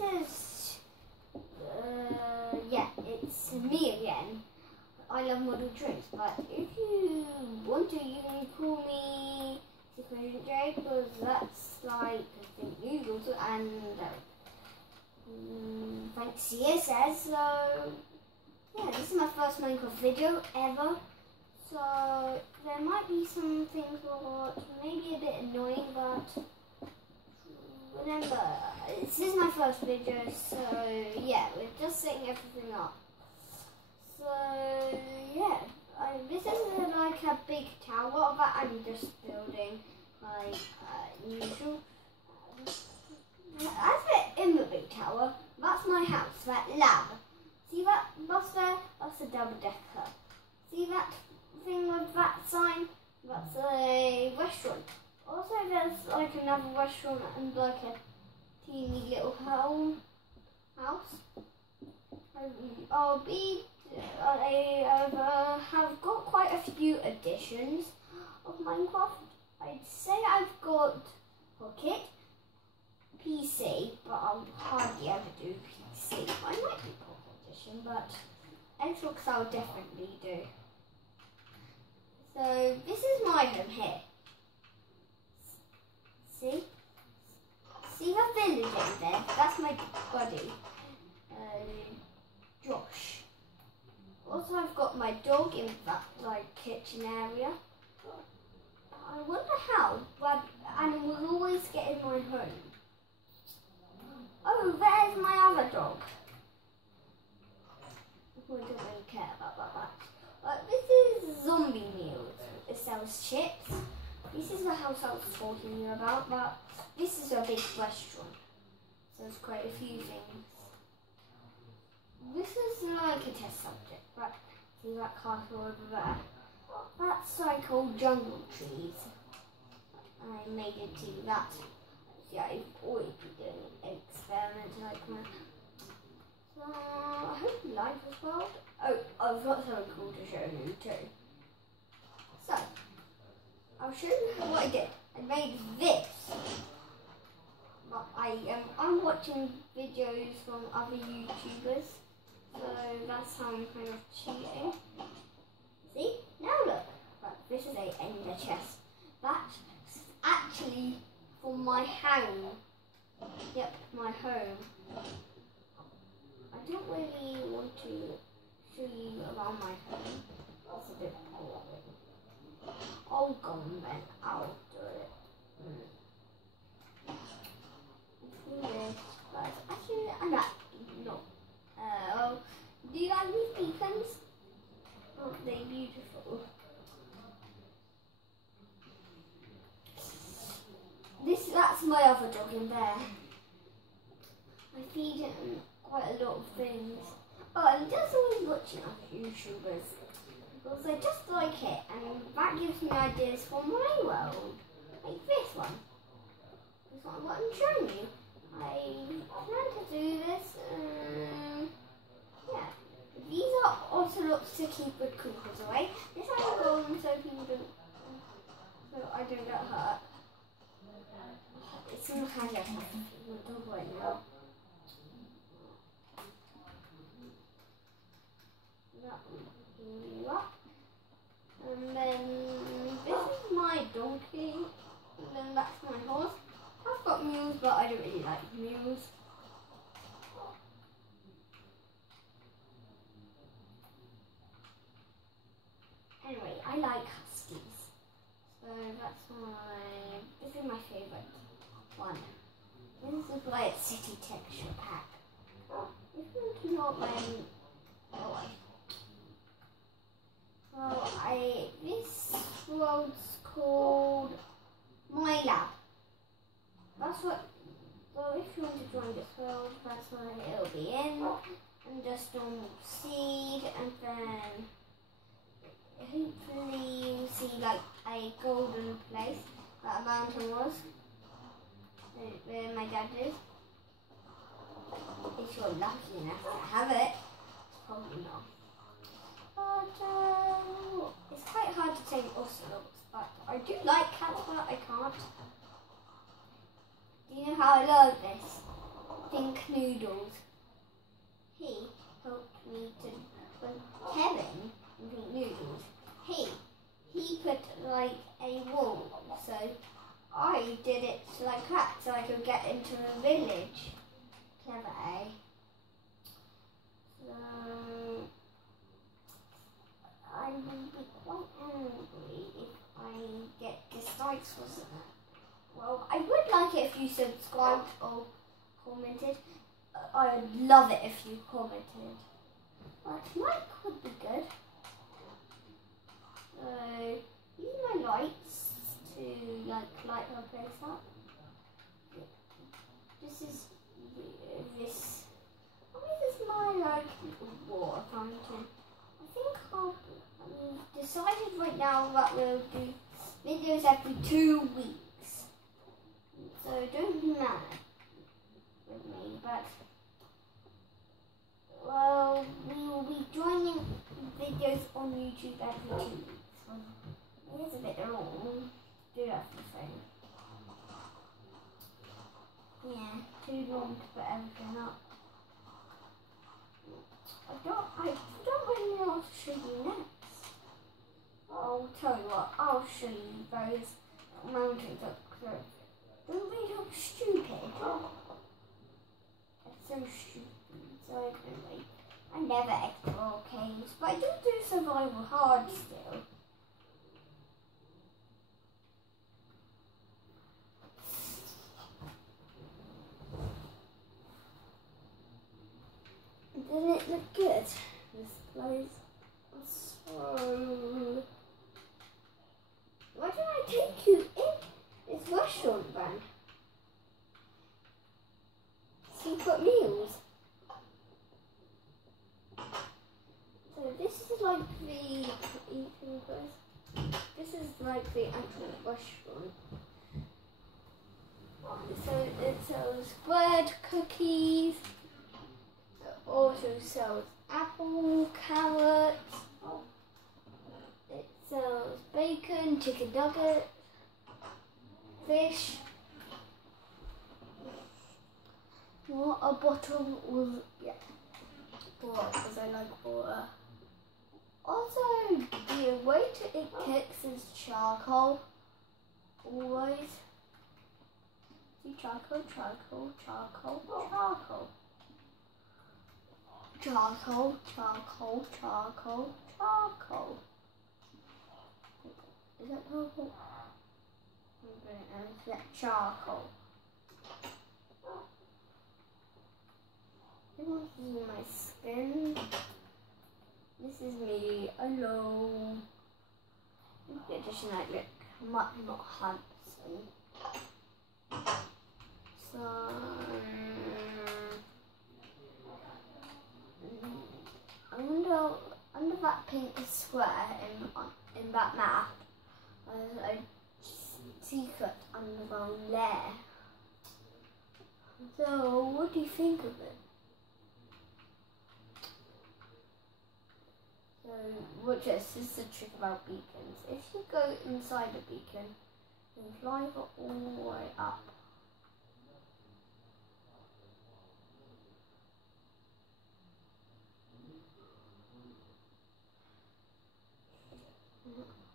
is, yeah, it's me again. I love model drinks, but if you want to, you can call me Secret J, because that's like the usual, and thanks CSS. So yeah, this is my first Minecraft video ever. So there might be some things that maybe a bit annoying, but remember, this is my first video, so yeah, we're just setting everything up. So yeah, this is like a big tower that I'm just building, like usual. As we're in the big tower, that's my house, that lab. See that bus there? That's a double decker. See that thing with that sign? That's a restaurant. Also, there's like another restaurant and like a teeny little house. I have got quite a few editions of Minecraft. I'd say I've got Pocket, PC, but I'll hardly ever do PC. I might do Pocket Edition, but Xbox I'll definitely do. So this is my home here. See? See the village in there? That's my buddy, Josh. Also, I've got my dog in that like kitchen area. I wonder how, but animals always get in my home. Oh, there's my other dog. I don't really care about that. But this is Zombie Meals. It sells chips. This is the house I was talking to you about, but this is a big restaurant. So there's quite a few things. This is like a test subject, but see that castle over there? That's like old jungle trees. I made it to that. Yeah, I've always been doing experiments like that. So I hope you like this world. Oh, I've got something cool to show you too. So I'll show you what I did. I made this. But I'm watching videos from other YouTubers. So that's how I'm kind of cheating. See? Now look. But this is a ender chest. That's actually for my home. Yep, my home. I don't really want to show you around my home. It's a bit boring. Oh, go on then. I'll do it. But actually, I'm not. No. Do you like these beacons? Aren't they beautiful? That's my other dog in there. I feed him quite a lot of things. Oh, I'm just always watching other YouTubers because I just like it, and that gives me ideas for my world. Like this one. This one, what I'm showing you. I plan to do this. Yeah. These are ocelots to keep the creepers away. This has a golden so people don't, so I don't get hurt. It's in the kind of dog right now. That one up. And then this is my donkey. And then that's my horse. I've got mules, but I don't really like mules. Anyway, I like huskies. So this is my favourite one. This is like city texture pack. If you want to know my this world's called My Lab. That's what, so if you want to join this world, that's what it'll be in. And just seed, and then hopefully you'll see like a golden place that a mountain was, where my dad is. If you're lucky enough to have it, probably not. But it's quite hard to take ocelots, but I do like cats, but I can't. Do you know how I learned this? Think Noodles. He helped me to, when Kevin in Think Noodles, he put like a wall, so I did it like that so I could get into the village. Clever, eh? So I will be quite angry if I get dislikes for that. Well, I would like it if you subscribed or commented. I would love it if you commented. But like would be good. So use my lights to light my place up. This is my water fountain. I think I've decided right now that we'll do videos every 2 weeks. So don't be mad with me, but well, we will be joining videos on YouTube every 2 weeks. It is a bit long. Do that for the phone. Yeah, too long to put everything up. I don't really know what to show you next. I'll tell you what, I'll show you those mountains up close. Don't they look stupid? It's so stupid. So anyway, I never explore caves, but I do survival hard still. Doesn't it look good? This place. So why don't I take you in this restaurant van? Secret meals. So this is like the eating place. This is like the actual restaurant. So it sells bread, cookies. It also sells apple, carrots. It sells bacon, chicken nuggets, fish. Water bottle with water because I like water. Also, the way to eat cakes is charcoal. Always. See, charcoal, charcoal, charcoal, charcoal. Charcoal, charcoal, charcoal, charcoal. Is that charcoal? Is that charcoal? This is my skin. This is me. Hello. It just might look much not handsome. So under that pink square in that map, there's a secret underground lair. So what do you think of it? So watch this is the trick about beacons. If you go inside a beacon, you can fly all the way up.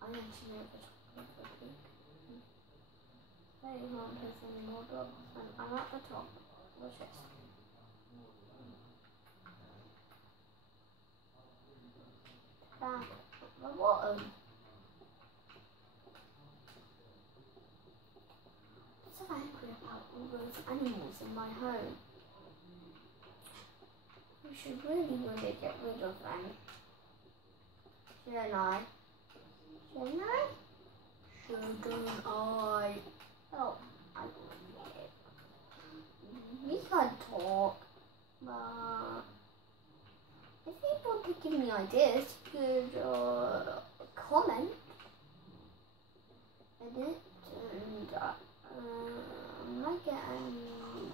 I actually know the top of the peak. There you can't place any more blocks, and I'm at the top. Watch this. Down at the bottom. What's so angry about all those animals in my home? We should really get rid of them. Shouldn't I? Shouldn't I? Shouldn't I? Oh, I don't get it. We can't talk, but if people could give me ideas, you could comment, edit, and I might get angry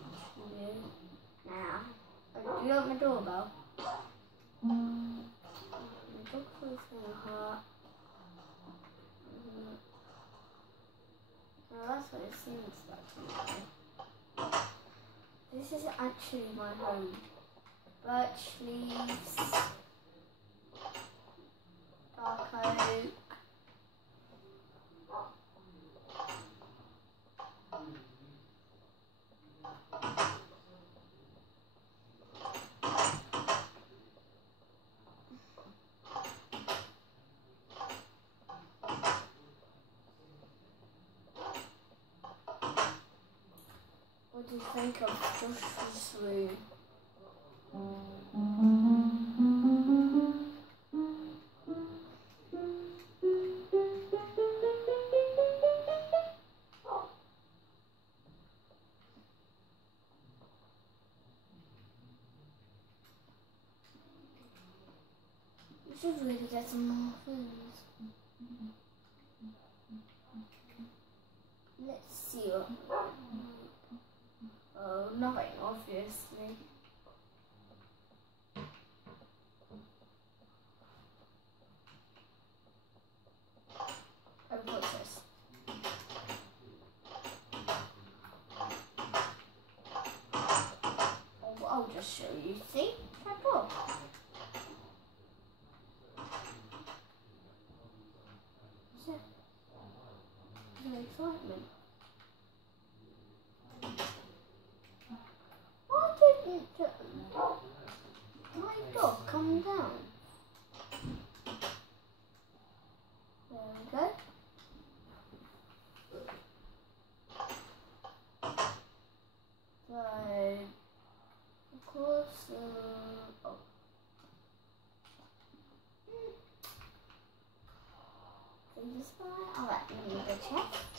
now. Do you want my doorbell? My doorbell's gonna hurt. So that's what it seems like to me. This is actually my home. Birch leaves, dark oak. What do you think of Josh's room? We should really get some more things. Let's see what. Oh, nothing, obviously. Oh, what's this? Oh, I'll just show you. See? Trapdoor. What's that? No excitement. Why didn't my dog come down? There we go. So, of course, oh. This one, I'll let you need the chest.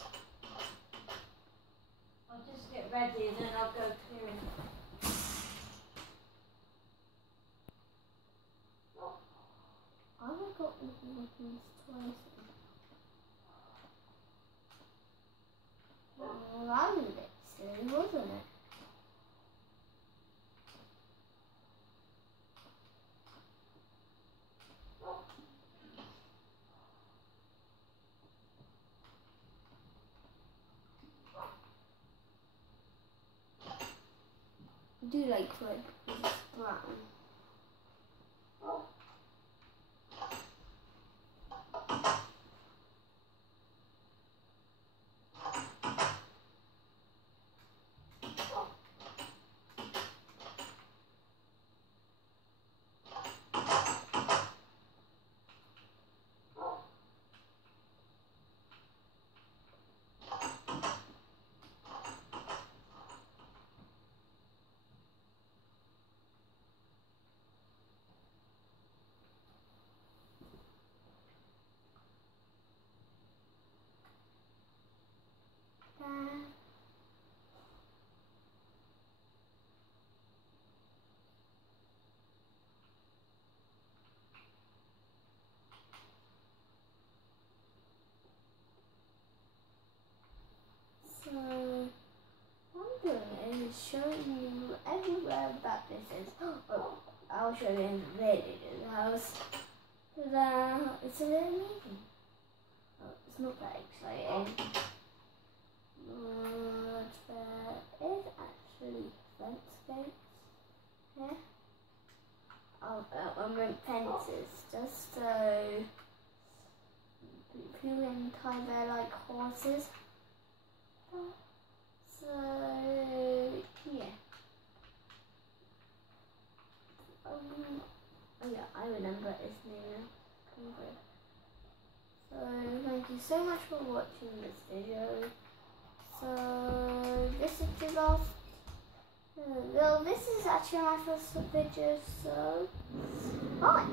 I'll just get ready and then I'll go clearing. I've got weapons twice. Well, that was a bit silly, wasn't it? I do like red because it's brown. So, what I'm doing is showing you everywhere that this is. Oh, I'll show you in the video house. It's a little meeting. Oh, it's not that exciting. But there is actually fence gates here. I meant fences, just so people can tie their like horses. So yeah. Oh yeah, I remember its name. So thank you so much for watching this video. So this is the last. Well, this is actually my first video. So bye.